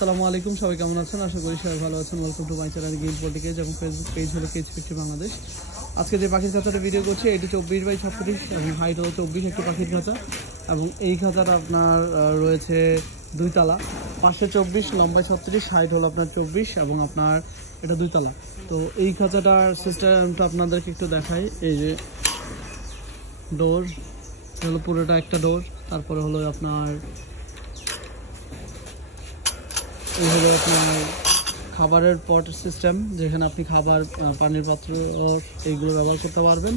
আসসালামু আলাইকুম, সবাই কেমন আছেন? আশা করি সবাই ভালো আছেন। Welcome to my channel game politics এবং ফেসবুক পেজ হলো কেজ50 বাংলাদেশ। আজকে যে পাখির খাঁচাটা ভিডিও করছি এটি 24x36 এবং হাইট হলো 24 একটি পাখির খাঁচা এবং এই খাঁচাটা আপনার রয়েছে 2 তলা, পাশে 24, লম্বায় 36, হাইট হলো আপনার 24 এবং আপনার এটা 2 তলা। তো এই খাঁচাটার সিস্টেমটা আপনাদেরকে একটু দেখাই। এই যে ডোর হলো পুরোটা একটা ডোর, তারপরে হলো আপনার এই হলো আপনার খাবারের পট সিস্টেম, যেখানে আপনি খাবার, পানির পাত্র এইগুলো ব্যবহার করতে পারবেন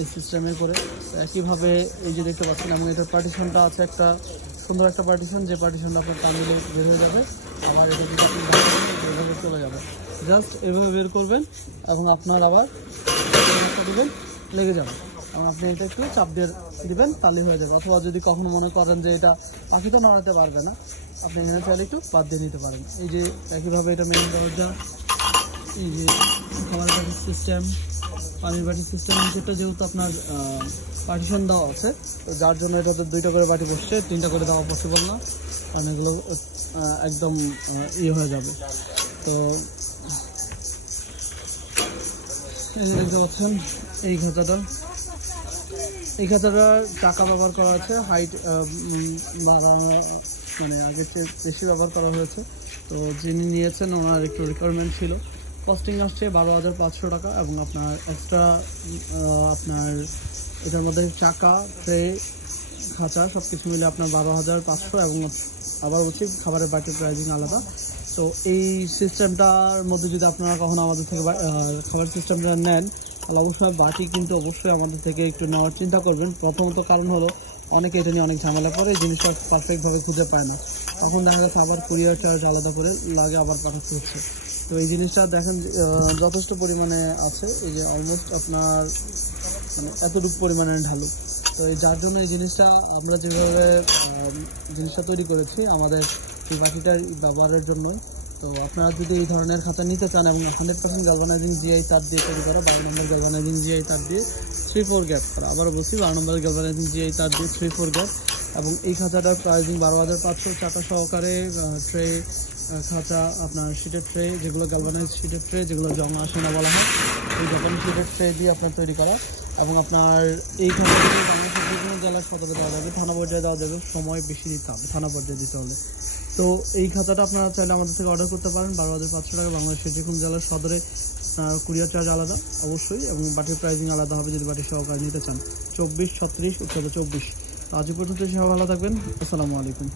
এই সিস্টেমে করে। একইভাবে এই যে দেখতে পাচ্ছেন, এবং এটার পার্টিশনটা আছে একটা সুন্দর একটা পার্টিশন, যে পার্টিশনটা আপনার টানলে বের হয়ে যাবে। আবার এটা যদি আপনি এভাবে চলে যাবে, জাস্ট এভাবে বের করবেন এবং আপনার আবার দিবেন, লেগে যাবে এবং আপনি এটা একটু চাপ দিয়ে দিবেন, তাহলে হয়ে যাবে। অথবা যদি কখনো মনে করেন যে এটা পাখি তো নড়াতে পারবে না, আপনি এখানে চাইলে একটু বাদ দিয়ে নিতে পারেন। এই যে একইভাবে এটা মেন দরজা, এই যে খাবার বাটির সিস্টেম, পানির বাটির সিস্টেম, নিচেরটা যেহেতু আপনার পার্টিশন দেওয়া আছে, তো যার জন্য এটাতে 2টা করে বাটি বসছে, 3টা করে দেওয়া পসিবল না, কারণ এগুলো একদম ইয়ে হয়ে যাবে। তো এই দেখতে পাচ্ছেন এই খাঁচাটার টাকা ব্যবহার করা আছে, হাইট বাড়ানো, মানে আগের চেয়ে বেশি ব্যবহার করা হয়েছে। তো যিনি নিয়েছেন ওনার একটু রিকোয়ারমেন্ট ছিল। কস্টিং আসছে 12,500 টাকা এবং আপনার এক্সট্রা আপনার এটার মধ্যে চাকা, ট্রে, খাঁচা সব কিছু মিলে আপনার 12,500 এবং আবার বলছি খাবারের বাটির প্রাইজিং আলাদা। তো এই সিস্টেমটার মধ্যে যদি আপনারা কখনো আমাদের থেকে খাবার সিস্টেমটা নেন, তাহলে অবশ্যই বাটি কিন্তু অবশ্যই আমাদের থেকে একটু নেওয়ার চিন্তা করবেন। প্রথমত কারণ হলো অনেকে এটা নিয়ে অনেক ঝামেলা করে, এই জিনিসটা পারফেক্টভাবে খুঁজে পায় না, তখন দেখা যাচ্ছে আবার কুরিয়ার চার্জ আলাদা করে লাগে, আবার পাঠাতে হচ্ছে। তো এই জিনিসটা দেখেন যথেষ্ট পরিমাণে আছে, এই যে অলমোস্ট আপনার মানে এতটুকু পরিমাণে ঢালু। তো এই যার জন্য এই জিনিসটা আমরা যেভাবে জিনিসটা তৈরি করেছি আমাদের এই বাটিটার ব্যবহারের জন্যই। তো আপনারা যদি এই ধরনের খাঁচা নিতে চান এবং 100% গ্যালভানাইজিং জিআই তার দিয়ে তৈরি করা, 12 নম্বর গ্যালভানাইজিং জিআই তার দিয়ে 3-4 গ্যাপ করা, আবার বলছি 12 নম্বর গ্যালভানাইজিং জিআই তার দিয়ে 3-4 গ্যাপ, এবং এই খাঁচাটার প্রাইজিং 12,500, চাকা সহকারে, ট্রে, খাঁচা, আপনার শিটের ট্রে, যেগুলো গ্যালভানাইজ শিটের ট্রে, যেগুলো জং আসে না বলা হয়, এই যখন শিটের ট্রে দিয়ে আপনার তৈরি করা। এবং আপনার এই খাঁচাটি বাংলাদেশের যে কোনো জেলার সদরে দেওয়া যাবে, থানা পর্যায়ে দেওয়া যাবে, সময় বেশি দিতে হবে থানা পর্যায়ে দিতে হলে। তো এই খাতাটা আপনারা চাইলে আমাদের থেকে অর্ডার করতে পারেন 12,500 টাকা। বাংলাদেশের যে কোনো জেলার সদরে কুরিয়ার চার্জ আলাদা অবশ্যই, এবং বাটির প্রাইজিং আলাদা হবে যদি বাটির সহকারে নিতে চান। 24, 36, 24। তো আজ পর্যন্ত সবাই ভালো থাকবেন। আসসালামু আলাইকুম।